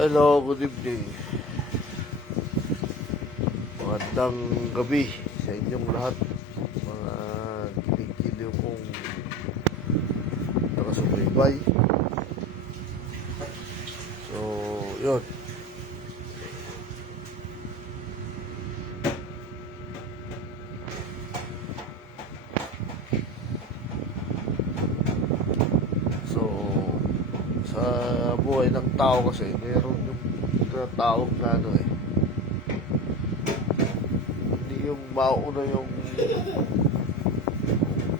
Hello, good evening. Magandang gabi sa inyong lahat. Mga kinikiliw kong nakasubaybay. So, yun. So, sa buhay ng tao kasi, meron yung taong na ano hindi yung mauna yung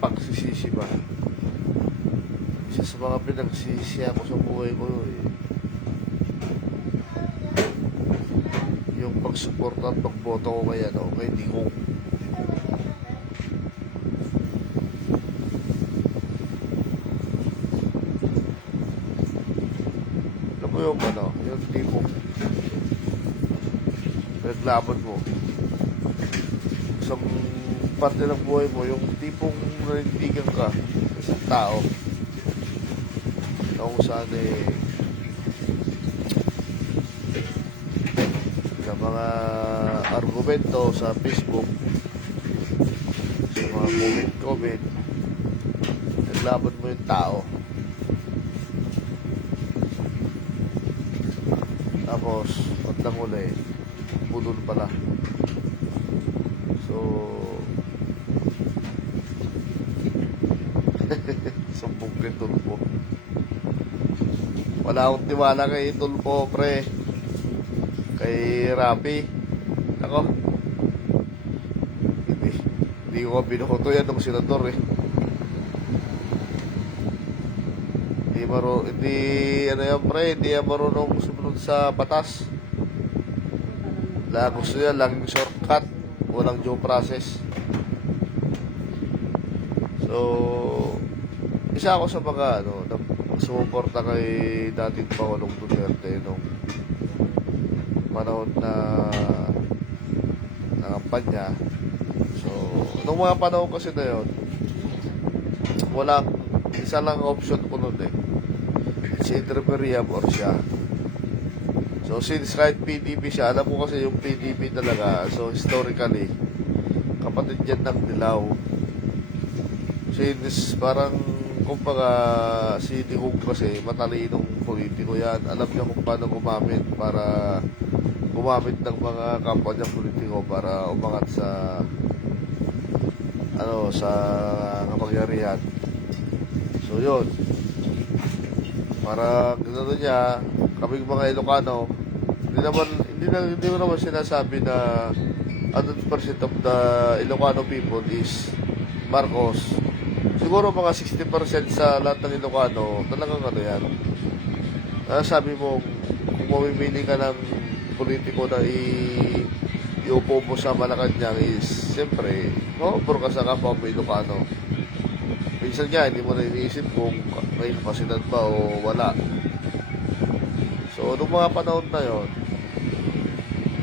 pagsisisi ba. Isa sa mga pinagsisisiya ko sa buhay ko yung pagsuporta at pagboto ko kay Digong. Alam mo yung yung tipong naglaban mo isang parte ng buhay mo, yung tipong nanindigan ka sa tao na kung saan sa mga argumento sa Facebook, sa mga comment naglaban mo yung tao, tapos pagdang uli budol pala. So sumbong kay Tulpo. Wala akong tiwala kay Tulpo, pre. Kay Rapi, ako hindi ko binukoto yan ng senador hindi yan pre, hindi yan marunong sumunod sa batas. Gusto niya lang shortcut, walang due process. So isa ako sa mga sumuporta kay dating Pangulong Duterte nung panahon na kampanya. So nung mga panahon kasi na yun, isa lang option ko nun si Idre Miriam or siya. So since kahit PDP siya, alam mo kasi yung PDP talaga, so historically kapatid yan ng Dilaw. Since parang kumbaga si Digong kasi matalinong politiko yan, alam niya kung paano gumamit ng mga kampanya politiko para umangat sa sa kapangyarihan. So yun, para gano'n niya, kaming mga Ilocano, hindi mo naman sinasabi na 100% of the Ilocano people is Marcos. Siguro mga 60% sa lahat ng Ilocano, talagang yan. Sabi mo, kung mamimili ka ng politiko na iupo mo sa Malacanang is, siyempre, mapapuro ka sa kapwa mo Ilocano. Minsan nga, hindi mo na iniisip kung may kapasidad ba o wala. So, noong mga panahon na yon,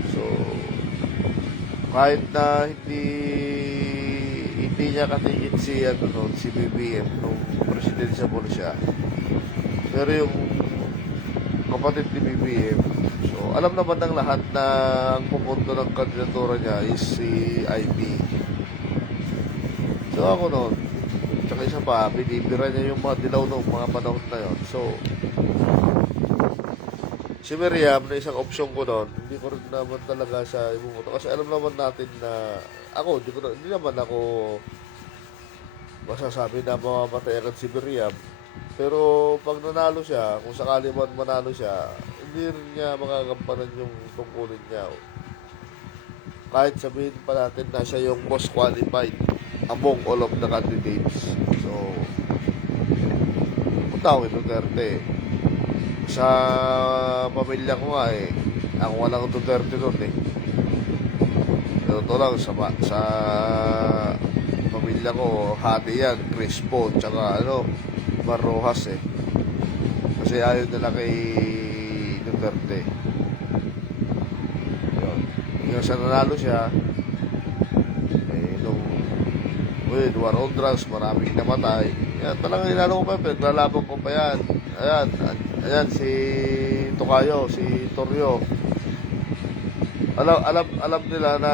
so, kahit na hindi niya katingin si BBM nung presidensya po siya, pero yung kapatid ni BBM, so, alam naman ng lahat na ang pupunto ng kandidatura niya is si IB. So, ako noon, tsaka isa pa, binibira niya yung mga Dilaw noong mga panahon na yon. So, si Miriam na isang opsyon ko noon, hindi ko rin naman talaga siya ibumoto. Kasi alam naman natin na hindi naman ako masasabi na mamamatay agad si Miriam. Pero pag nanalo siya, kung sakali man manalo siya, hindi rin niya makagampanan yung tungkulin niya. Kahit sabihin pa natin na siya yung most qualified among all of the candidates. So, punta ako kay Duterte. Sa pamilya ko nga ako walang Duterte doon Ito lang, sa pamilya ko, hati yan, Crispo, tsaka Mar Rojas Kasi ayaw nila kay Duterte. Yun. Yung sa nanalo siya, war on drugs, maraming namatay. Yan, talagang inano ko pa, pinaglalaban ko pa yan. Ayan si Tocayo, si Torrio. Alam nila na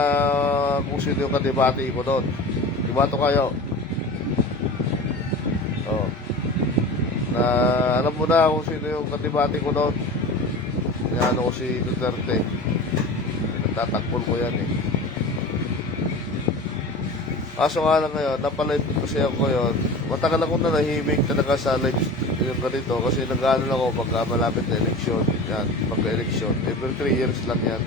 kung sino yung kadebate ko doon. Diba Tocayo? Oh. Na alam mo na kung sino yung kadebate ko doon. Inano ko si Duterte. Nagtatakbol ko yan eh. Kaso nga lang ngayon, napalive kasi ako ngayon. Matagal ako na nahimik talaga sa live yung ganito kasi nag-ano lang ako pagka malapit na eleksyon. Yan, pagka-eleksyon. Every 3 years lang yan.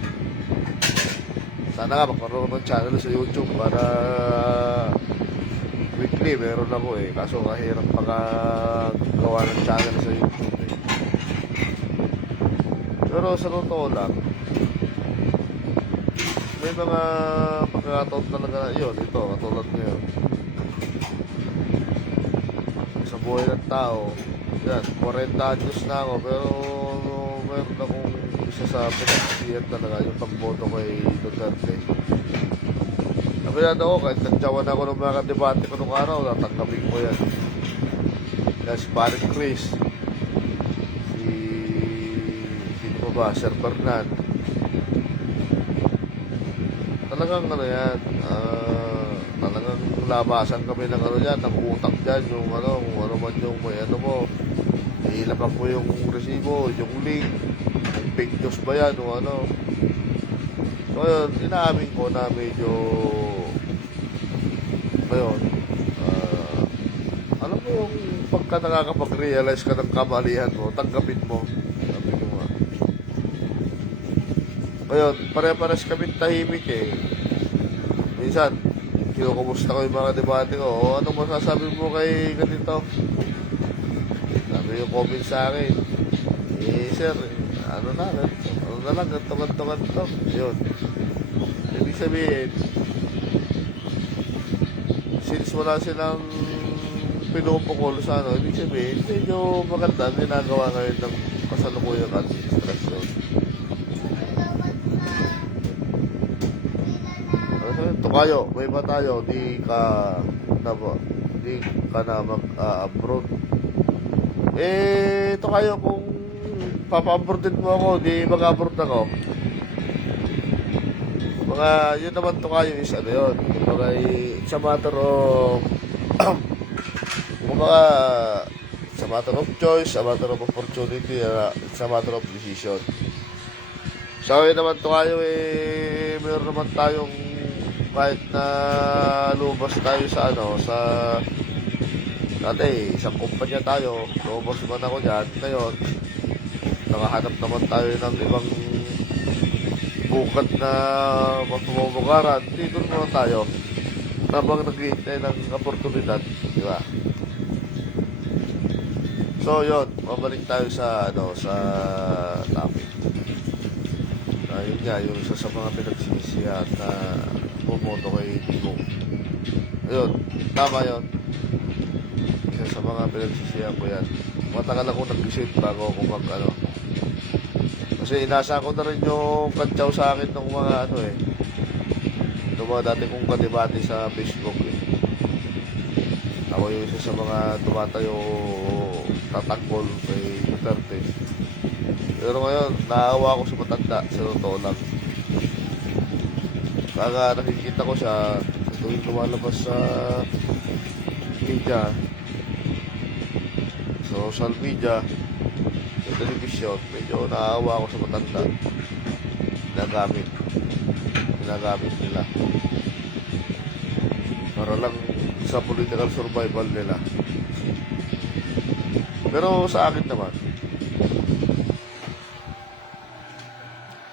Sana nga magkaroon ng channel sa YouTube para weekly meron ako eh. Kaso kahirap gawa ng channel sa YouTube eh. Pero sa totoo lang, may mga pagkakataon talaga na yun. Ito, katulad ngayon. Sa buhay ng tao, yan, 40 anyos na ako, pero meron akong isa sa pinagsisiyan talaga yung pagboto kay Duterte. Nabilad ako, kahit nagtsawan ako ng mga debate ko nung araw, tatanggapin ko yan. Yan si Paring Chris, sino pa ba, Sir Bernard. Talagang ano yan, talagang labasan kami ng ano yan, ng utak dyan, yung ano, kung ano man yung may ano mo, ilabag mo yung resibo, yung link, yung fake news ba yan, o ano. So yun, inaamin ko na medyo, ngayon, alam mo yung pagka nakakapag-realize ka ng kamalian mo, tanggapin mo. Sabi ko nga. Ngayon, pare-pares kami tahimik eh. Minsan, kinukumusta ko yung mga debate ko. O, anong masasabi mo kay ganito? Sabi yung comment sa akin. Eh, sir, ano na lang, ganto. Yun. Ibig sabihin, since wala silang pinupukol sa ano, ibig sabihin, medyo maganda ginagawa ngayon ng kasalukuyang administrasyon. Tocayo, may ba tayo? Di ka na mag-abroad. Tocayo, kung papa-abroadin mo ako, di mag-abroad ako. Mga, yun naman Tocayo is ano yun. Mga, it's a matter of mga, it's a matter of choice, a matter of opportunity, it's a matter of decision. So, yun naman Tocayo, meron naman tayong kahit na lumabas tayo sa ano, sa dati, isang kumpanya tayo, lumabas naman ako dyan, ngayon, nakahanap naman tayo ng ibang bukat na mapumubukaran, dito naman tayo, habang nag-iintay ng oportunidad, di ba? So, yun, mabalik tayo sa, ano, sa topic. Yun nga, yung isa sa mga pinagsisihan na bumoto kay Digong. Ayun, tama yun. Isa sa mga pinagsisihan ko yan. Matagal ako nag-isip bago ako ano. Kasi inasa ko na rin yung kantsaw sa akin ng mga ano eh. Yung mga dati kong kadebate sa Facebook eh. Ako yung isa sa mga tumatayo tatakbol kay Duterte. Pero ngayon, naawa ako sa matanda, sa totoo lang. Kaya nakikita ko siya tuwing lumalabas sa media, social media, sa television, medyo naawa ako sa matanda. Ginagamit nila. Para lang sa political survival nila. Pero sa akin naman,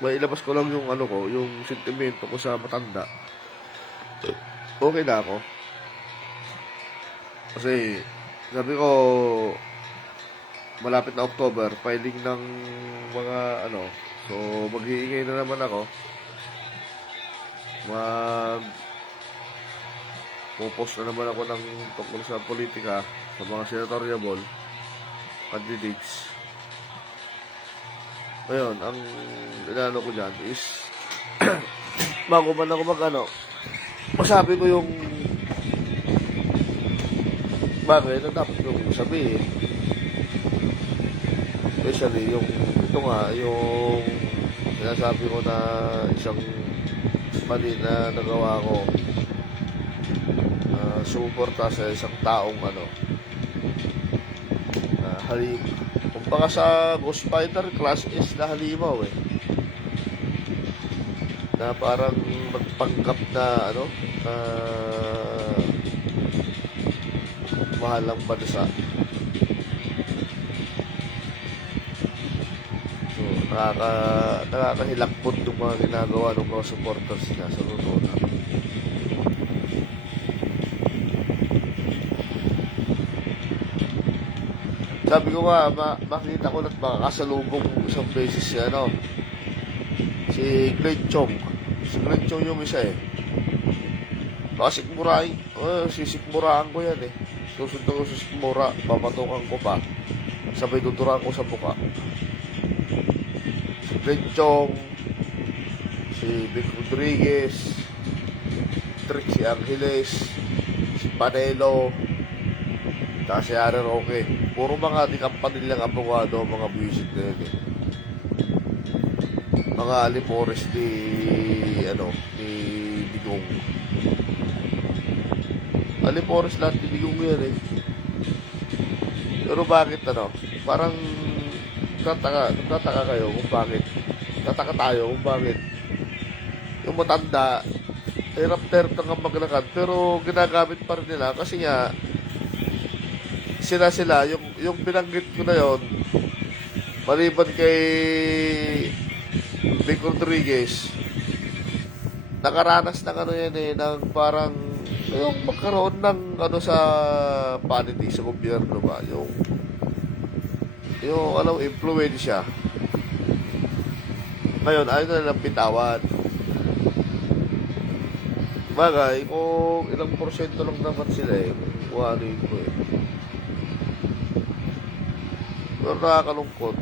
may ilabas ko lang yung ano ko, yung sentimento ko sa matanda. Okay na ako. Kasi, sabi ko, malapit na October, filing ng mga ano, so maghiingay na naman ako. Pupost na naman ako ng tungkol sa politika, sa mga senatorial candidates. Ngayon, ang inano ko dyan is bago man ako masabi ko yung bagay na dapat kong sabihin. Especially yung, ito nga, yung sinasabi ko na isang mali na nagawa ko, suporta sa isang taong halim. Kumbaga sa Ghost Fighter, Class S na halimaw eh. Na parang nagpanggap na mahalang bansa. So, nakakahilakbot yung mga ginagawa ng mga supporters niya sa totoo na. Sabi ko nga, makita ko na't makakasalubong isang beses si Glenn Chong. Si Glenn Chong yung isa eh. Sikmurain. Sisikmuraan ko yan eh. Susunod ko sa sikmura, papatukan ko pa. Sabay tuturaan ko sa buka. Si Glenn Chong, si Vic Rodriguez, Trixie Angeles, si Panelo, saka si Aaron Roque. Puro mga di kampanilang abogado, mga buwisit na yun eh. Mga alimores ni Digong. Alimores lahat ni Digong yan eh. Pero bakit parang tataka kayo kung bakit. Tataka tayo kung bakit. Yung matanda, hirap-hirap nga maglakad, pero ginagamit pa rin nila kasi nga sila yung binanggit ko na yon, maliban kay Vic Rodriguez, nakaranas ng yan eh, ng parang yung magkaroon ng sa panity sa gobyerno ba, yung influensya. Ngayon ayaw na nilang bitawan. Bagay kung ilang porsyento lang naman sila eh, kung ano yun ko eh. Pero nakakalungkot.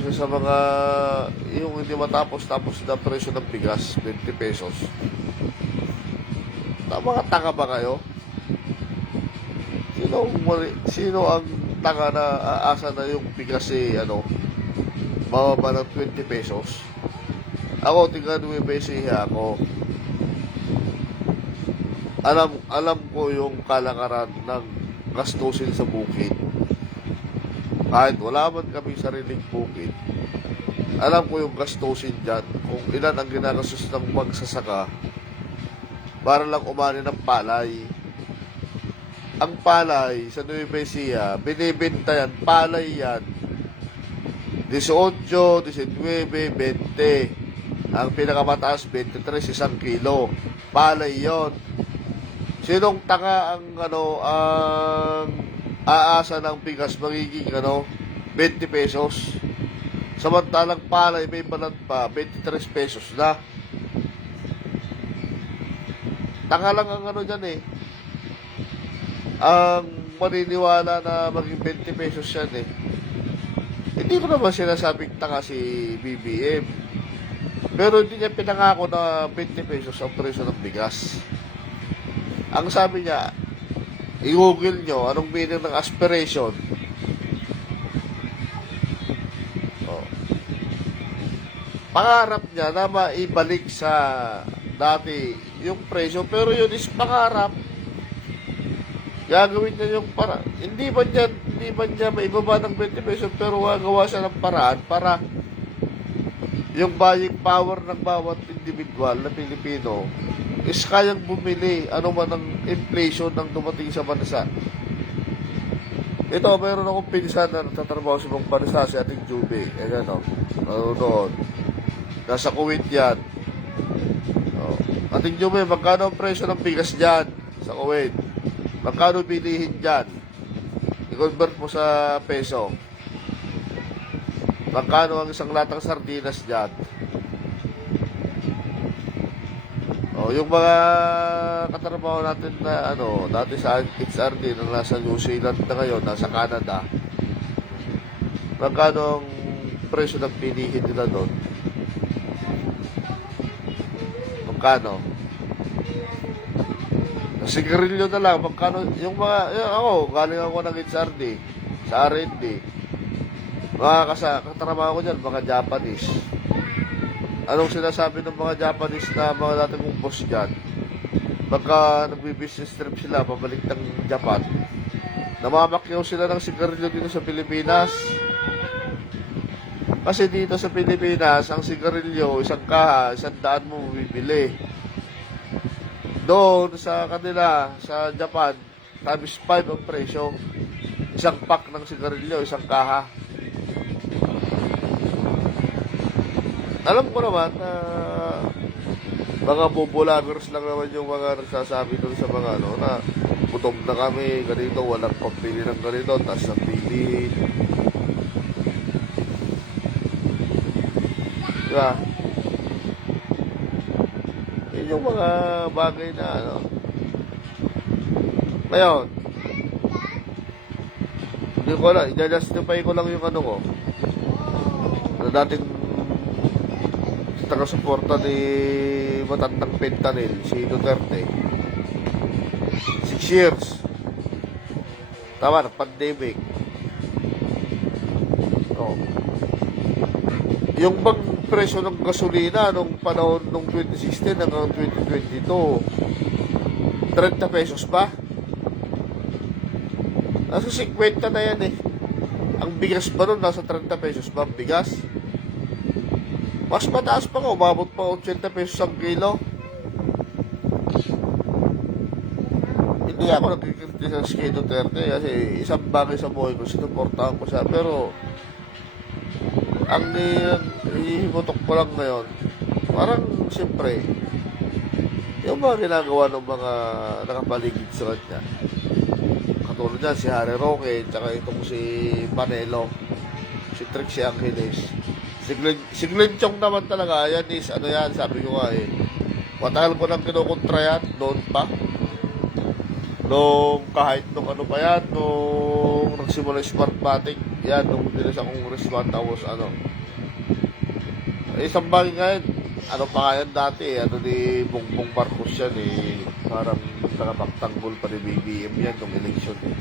Isa sa mga yung hindi matapos na presyo ng bigas, 20 pesos. Mga tanga ba kayo? Sino ang tanga na aasa na yung bigas bababa ng 20 pesos? Ako, tingnan mo yung besiya ako. Alam ko yung kalakaran ng gastusin sa bukid. Kahit wala man kami sariling bukid, alam ko yung gastusin dyan, kung ilan ang ginagastos ng magsasaka para lang umani ng palay. Ang palay sa Nueva Ecija, binibenta yan, palay yan, 18, 19, 20. Ang pinakamataas, 23, 1 kilo. Palay yon. Sinong tanga ang aasa ng bigas magiging 20 pesos? Samantalang palay may balat pa, 23 pesos na. Tanga lang ang dyan eh. Ang maniniwala na maging 20 pesos yan eh. Hindi ko naman sinasabing tanga si BBM. Pero hindi niya pinangako na 20 pesos ang presyo ng bigas. Ang sabi niya, i-google nyo, anong meaning ng aspiration? Pangarap niya na maibalik sa dati yung presyo, pero yun is pangarap. Gagawin niya yung hindi ba niya maibaba ng 20 pesos, pero gagawa siya ng paraan para yung buying power ng bawat individual na Pilipino is kayang bumili ano man ang inflation ng dumating sa bansa. Ito, mayroon akong pinsan na nagtatrabaho sa ibang bansa, si Ating Jube. Nanonood. Nasa Kuwait yan. Ating Jube, magkano ang presyo ng bigas dyan sa Kuwait? Magkano bilihin dyan? I-convert mo sa peso. Magkano ang isang latang sardinas dyan? Yung mga katrabaho natin na dati sa HRD na nasa New Zealand na ngayon, nasa Canada, magkano ang presyo ng pilihin nila doon? Magkano? Sigarilyo na lang, magkano yung mga, ako, galing ako ng HRD, sa R&D. Mga katrabaho ko dyan, mga Japanese. Anong sinasabi ng mga Japanese na mga dating kong boss dyan? Pagka nagbi-business trip sila, pabalik ng Japan, namamakyaw sila ng sigarilyo dito sa Pilipinas. Kasi dito sa Pilipinas, ang sigarilyo, isang kaha, 100 mo bibili. Doon sa kanila, sa Japan, times 5 ang presyo. Isang pack ng sigarilyo, isang kaha. Alam ko naman na mga populagers lang naman yung mga nagsasabi doon sa mga ano na gutom na kami, ganito, walang pambili ng ganito, taas ng pili. Diba? Yun yung mga bagay na ano. Ngayon, hindi ko lang, i-justify ko lang yung ano ko na dating taga-suporta ni matandang fentanyl, si Duterte. 6 years. Tama, pandemic. Oh. Yung bang presyo ng gasolina nung panahon nung 2016 hanggang 2022, 30 pesos pa? Nasa 50 na yan eh. Ang bigas ba nun? Nasa 30 pesos ba ang bigas? Mas mataas pa nga, umabot pa 80 pesos ang kilo. Hindi ako nagkikritisas kay Duterte kasi isang bagay sa buhay ko, sinuportahan ko siya. Pero, ang hihimutok ko lang ngayon, parang siyempre, yung mga ginagawa ng mga nakapaligid sa kanya. Katulad niyan, si Harry Roque, tsaka itong si Panelo, si Trixie Angeles. Si Glenn Chong naman talaga, yan is, ano yan, sabi ko nga eh, matagal ko nang kinukontra yan, noon pa. Nung kahit nung ano pa yan, nung nagsimula yung Smartmatic, yan, nung dila sa Congressman, tapos ano. Isang bagay nga yun, ano pa nga yan dati, ano ni Bongbong Marcos yan eh, parang nakataktanggol pa ni BBM yan nung election eh.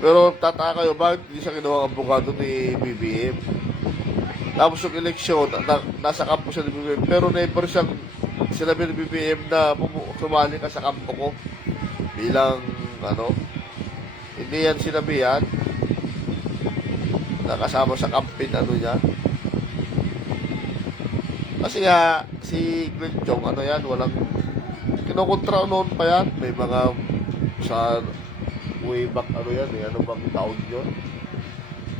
Pero tataka kayo, bakit hindi siya kinuha ang abogado ni BBM? Tapos yung eleksyon, nasa kampo siya ni BBM, pero never siyang sinabi ni BBM na sumali ka sa kampo ko bilang, ano, hindi yan sinabi yan, nakasama sa campaign, ano niya. Kasi nga, si Glenn Chong, ano yan, walang, kinukontra noon pa yan, may mga, sa, way back, ano yan, eh, ano bang taon yun?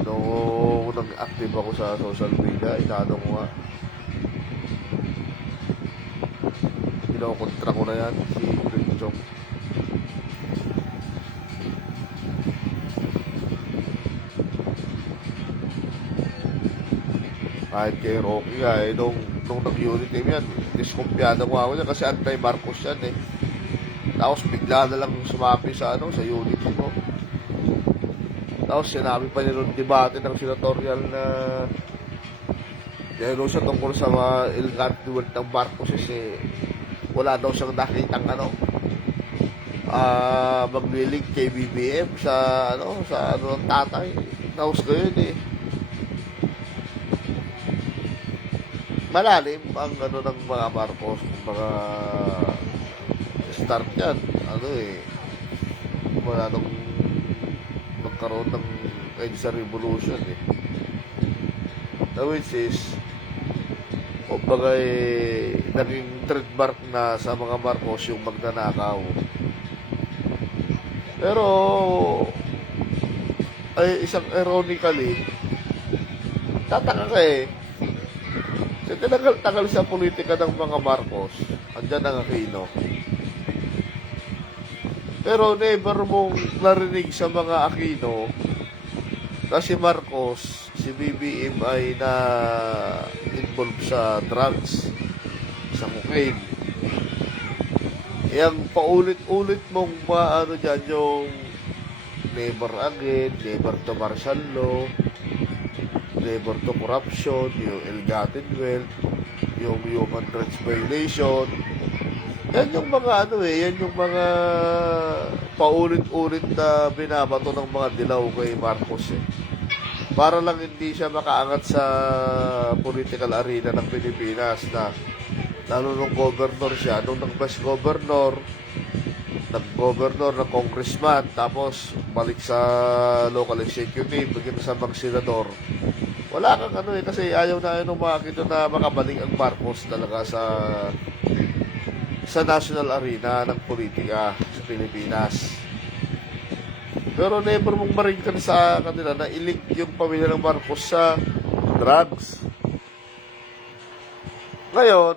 Nung nag-active ako sa social media, inano ko nga. Kinokontra ko na yan, si Glenn Chong. Kahit kay Rocky nga, eh, nung nag-unit team yan, diskumpiyado ko ako niya kasi anti-Marcos yan eh. Tapos bigla na lang sumapi sa ano, sa unit ko. Tapos sinabi pa niya nung debate ng senatorial na dahil siya tungkol sa mga illegal world ng Marcos eh, wala daw siyang nakitang ano, maglilig kay BBM sa ano, sa ano ng tatay. Tapos gayon eh. Malalim ang ano ng mga Marcos, mga start yan, ano eh, wala nung magkaroon ng EDSA revolution eh. Na which is, kumbaga eh, naging trademark na sa mga Marcos yung magnanakaw. Pero, ay isang ironically, tataka ka eh, kasi tinagal sa politika ng mga Marcos, andyan ang Aquino. Pero never mong narinig sa mga Aquino na si Marcos, si BBM ay na-involve sa drugs, sa cocaine. Yang paulit-ulit mong maano dyan yung never again, never to martial law, never to corruption, yung ill-gotten wealth, yung human rights violation. Yan yung mga yan yung mga paulit-ulit na binabato ng mga dilaw kay Marcos eh. Para lang hindi siya makaangat sa political arena ng Pilipinas na lalo nung governor siya, nung nag-vice governor, nag-governor ng congressman, tapos balik sa local executive, bigyan sa mga senador. Wala kang kasi ayaw na ng mga kito na makabalik ang Marcos talaga sa national arena ng politika sa Pilipinas. Pero never mong marinig sa kanila na ilink yung pamilya ng Marcos sa drugs. Ngayon,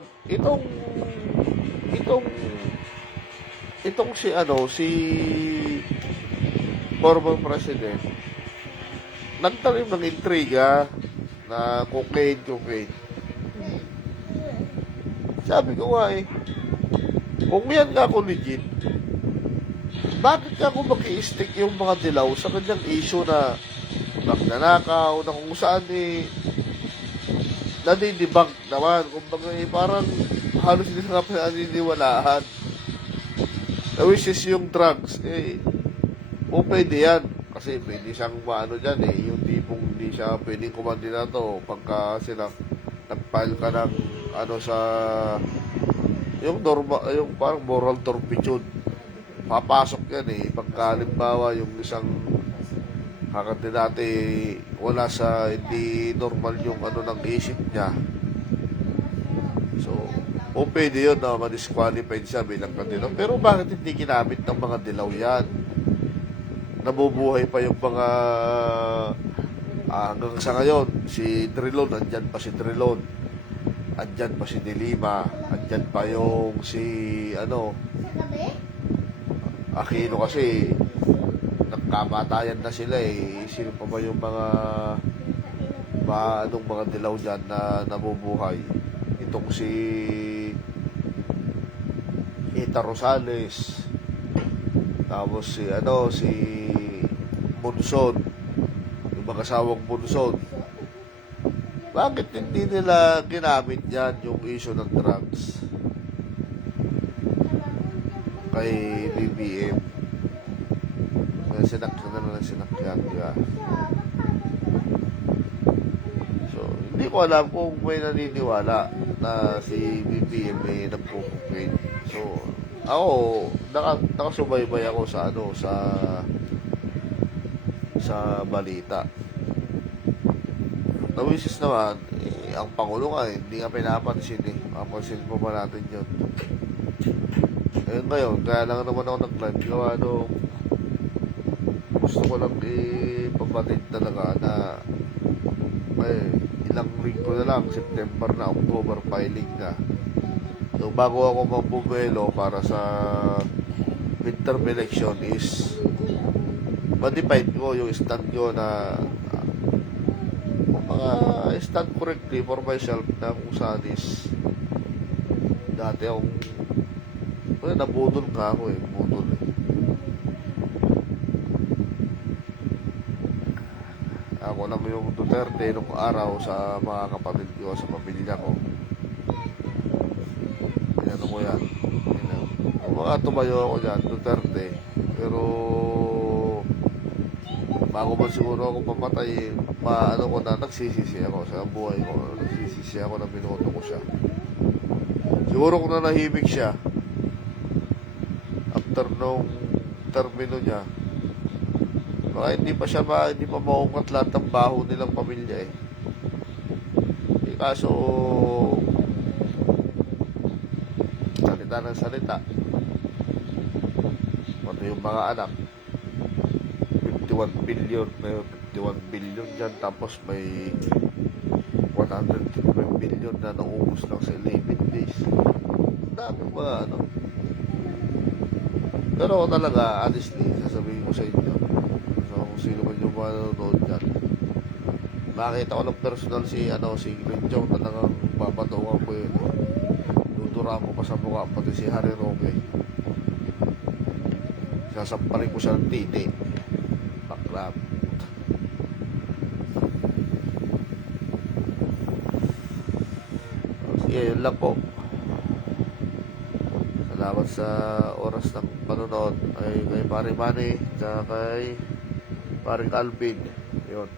itong si former president, nagtanim ng intriga na cocaine. Sabi ko nga kung yan nga ako legit, bakit nga ako mag-i-stick yung mga dilaw sa kanyang issue na magnanakaw, na kung saan nadidibang naman. Kumbaga parang halos hindi na naniniwalaan. Na which is yung drugs, pwede yan. Kasi pwede siyang dyan yung tipong hindi siya pwedeng kumandidato pagka sila nag-file ka ng sa yung parang moral turpitude. Papasok yan pagka halimbawa yung isang kakandidate wala sa hindi normal yung ng isip niya. So, pwede yun na ma-disqualified siya bilang kandidato. Pero bakit hindi ginamit ng mga dilaw yan? Nabubuhay pa yung mga hanggang sa ngayon, si Trilon, andyan pa si Trilon. Andyan pa si Dilima. Andyan pa yung Aquino kasi nagkamatayan na sila Sino pa ba yung mga dilaw dyan na nabubuhay? Itong si Ita Rosales, tapos si Bunson, yung mga asawang Bunson. Bakit hindi nila ginamit yan yung issue ng drugs kay BBM? Sinakyan, di ba? So, hindi ko alam kung may naniniwala na si BBM ay nagpupukin. So, ako, nakasubaybay ako sa balita. Nawisis naman, ang Pangulo nga, hindi nga pinapansin Mapansin pa ba natin yun? Ngayon, kaya lang naman ako nag-live. Gawa gusto ko lang ipabatid talaga na ilang linggo na lang, September na, October filing na. So, bago ako magbubelo para sa midterm election is ma-define ko yung stand ko na stand correctly for myself na kung saan is dati akong nabudol nga ako budol ako lang yung Duterte nung araw sa mga kapatid ko, sa pamilya ko. Ko yan. Kung mga tumayo ako dyan, Duterte, pero bago man siguro ako mamatay, nagsisisi ako sa buhay ko. Nagsisisi ako na binoto ko siya. Siguro kung nanahimik siya, after nung termino niya, baka hindi pa maungat lahat ng baho nilang pamilya kaso salita ng salita, pati yung mga anak, 51 billion, may 51 billion dyan, tapos may 125 billion na naubos lang sa 11 days. Dami mga pero ako talaga, honestly, sasabihin ko sa inyo, kung sino man yung manonood dyan, nakita ko ng personal si Glenjong, talagang papatungan ko yun. Dudura ko pa sa mukha, pati si Harry Roque. Sasamparin ko siya ng titi. Baklap. Sige, yun lang po. Salamat. Salamat sa oras ng panonood ay kay Paring Manny at kay Paring Alvin. Yun.